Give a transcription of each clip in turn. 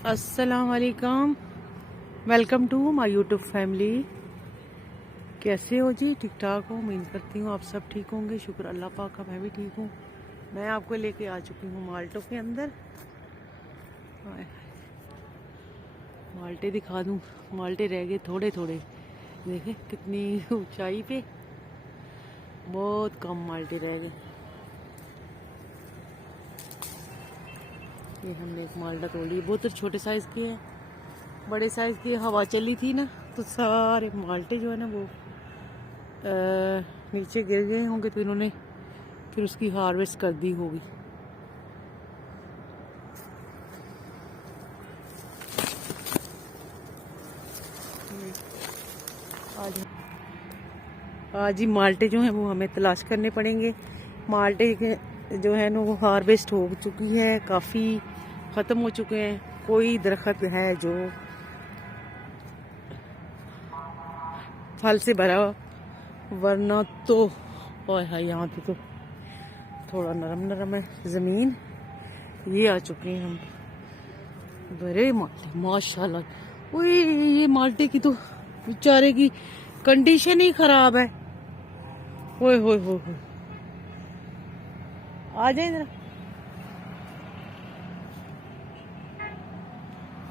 अस्सलाम वालेकुम। Welcome to my YouTube family. कैसे हो जी? ठीक ठाक हो? उम्मीद करती हूँ आप सब ठीक होंगे। शुक्र अल्लाह पाक का, मैं भी ठीक हूँ। मैं आपको लेके आ चुकी हूँ माल्टों के अंदर। हाय, माल्टे दिखा दूँ। माल्टे रह गए थोड़े थोड़े, देखे कितनी ऊंचाई पे, बहुत कम माल्टे रह गए। ये हमने एक माल्टा तोड़ लिया, बहुत छोटे साइज़ के है। बड़े साइज़ की हवा चली थी ना, तो सारे माल्टे जो है ना वो नीचे गिर गए होंगे, तो इन्होंने फिर उसकी हार्वेस्ट कर दी होगी। आज आज ही माल्टे जो हैं वो हमें तलाश करने पड़ेंगे। माल्टे जो है ना वो हार्वेस्ट हो चुकी है, काफ़ी ख़त्म हो चुके हैं। कोई दरख्त है जो फल से भरा, वरना तो ओए हाय, यहाँ पे तो थोड़ा नरम नरम है ज़मीन। ये आ चुके हैं हम। बड़े माल्टे माशाल्लाह। ओए, ये माल्टे की तो बेचारे की कंडीशन ही खराब है। ओए होए होए होए, आ जाए इधर।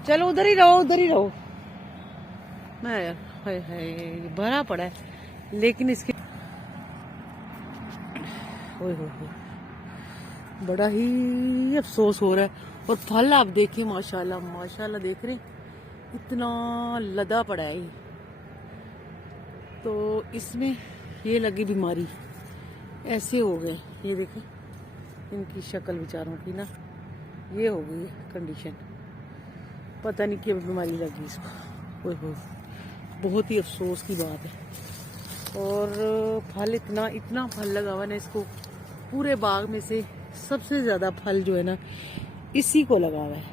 चलो उधर ही रहो, उधर ही रहो। मैं यार, हाय हाय, भरा पड़ा है लेकिन इसके ओए होए होए, बड़ा ही अफसोस हो रहा है। और फल आप देखिए, माशाल्लाह माशाल्लाह, देख रहे हैं इतना लदा पड़ा है ये। तो इसमें ये लगी बीमारी, ऐसे हो गए। ये देखें इनकी शक्ल बेचारों की ना, ये हो गई है कंडीशन। पता नहीं क्या बीमारी लगी इसको। ओए होए, बहुत ही अफसोस की बात है। और फल इतना इतना फल लगा हुआ ना इसको, पूरे बाग में से सबसे ज़्यादा फल जो है ना इसी को लगा हुआ है।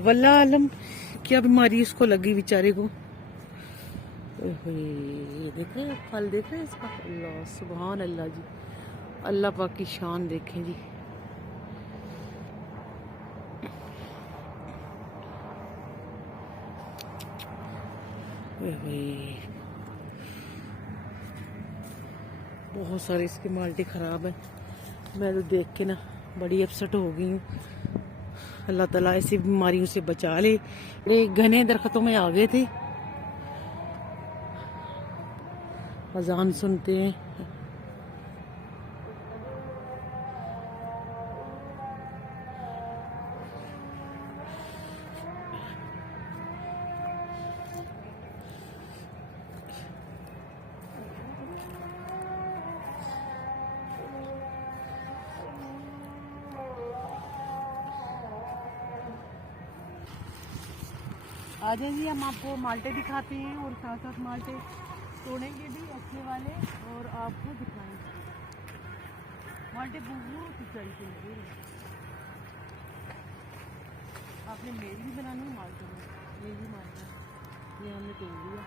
वल्लाह आलम क्या बीमारी इसको लगी बेचारे को। ये देख रहे हैं फल, देख रहे हैं इसका। अल्लाह सुभान अल्लाह जी, अल्लाह पाक की शान देखें जी। बहुत सारे इसके माल्टे ख़राब हैं। मैं तो देख के ना बड़ी अपसेट हो गई हूँ। अल्लाह ताला ऐसी बीमारियों से बचा ले। ये घने दरख्तों में आ गए थे। अजान सुनते हैं। आ जाइए, हम आपको माल्टे दिखाते हैं और साथ साथ माल्टे तोड़ेंगे भी अच्छे वाले और आपको दिखाएंगे। माल्टे बहुत ऊंचाई पे लगे हैं। आपने मेल भी बनानी है माल्टे में, ये भी माल्टा, ये हमने तोड़ दिया।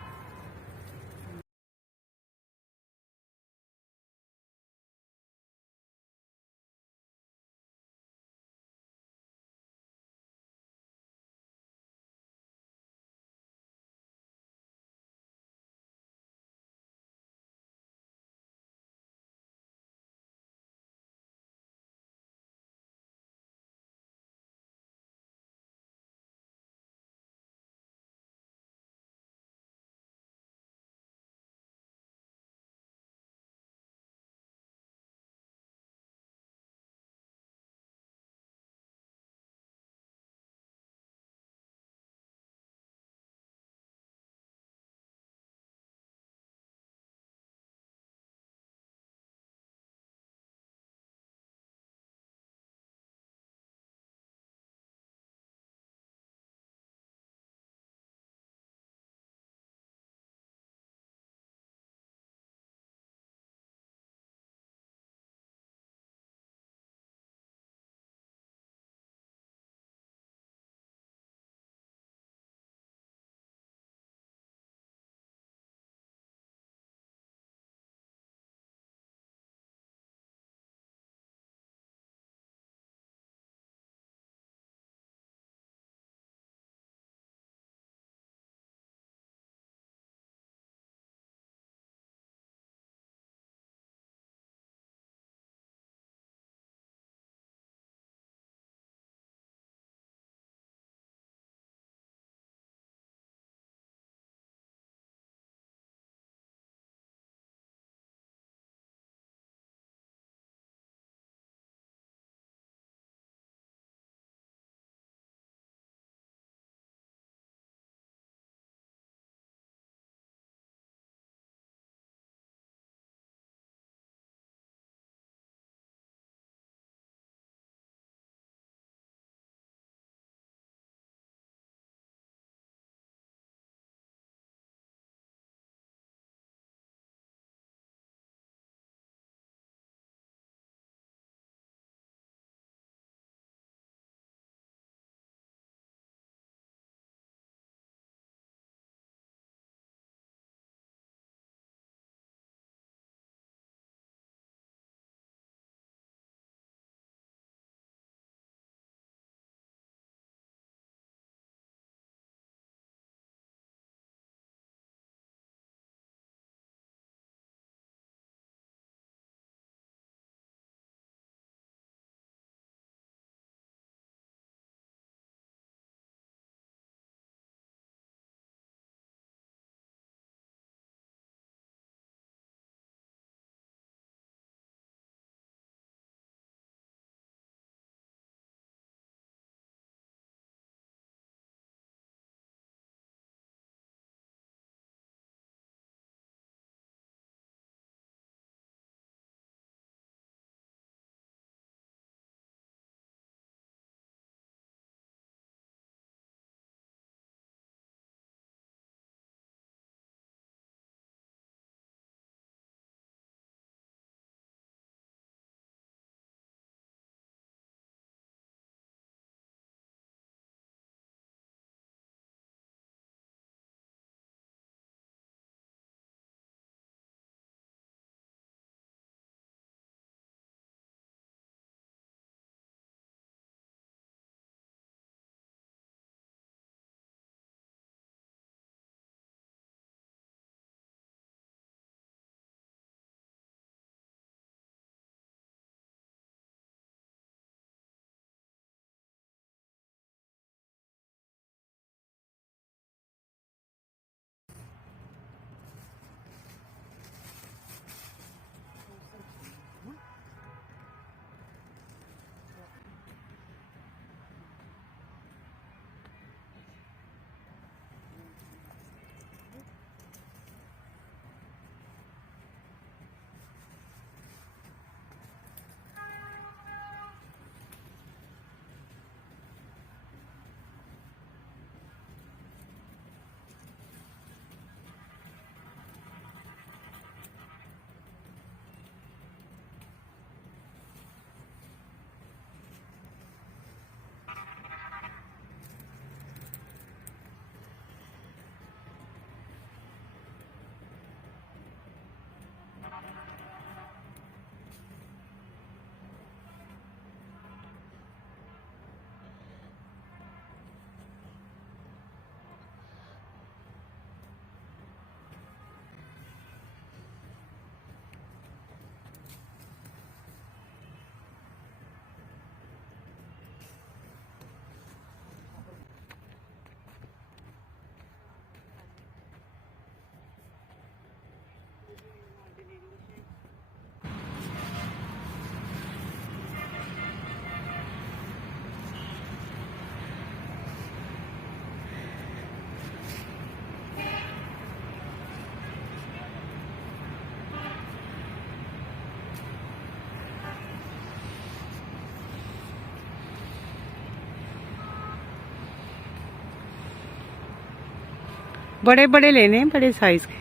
बड़े बड़े लेने हैं, बड़े साइज के।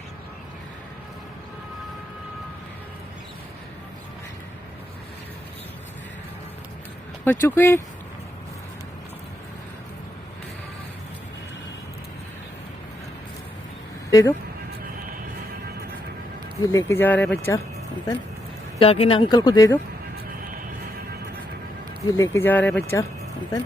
हो चुके हैं। दे दो, ये लेके जा रहा है बच्चा अंकल, जाके ना अंकल को दे दो, ये लेके जा रहा है बच्चा अंकल।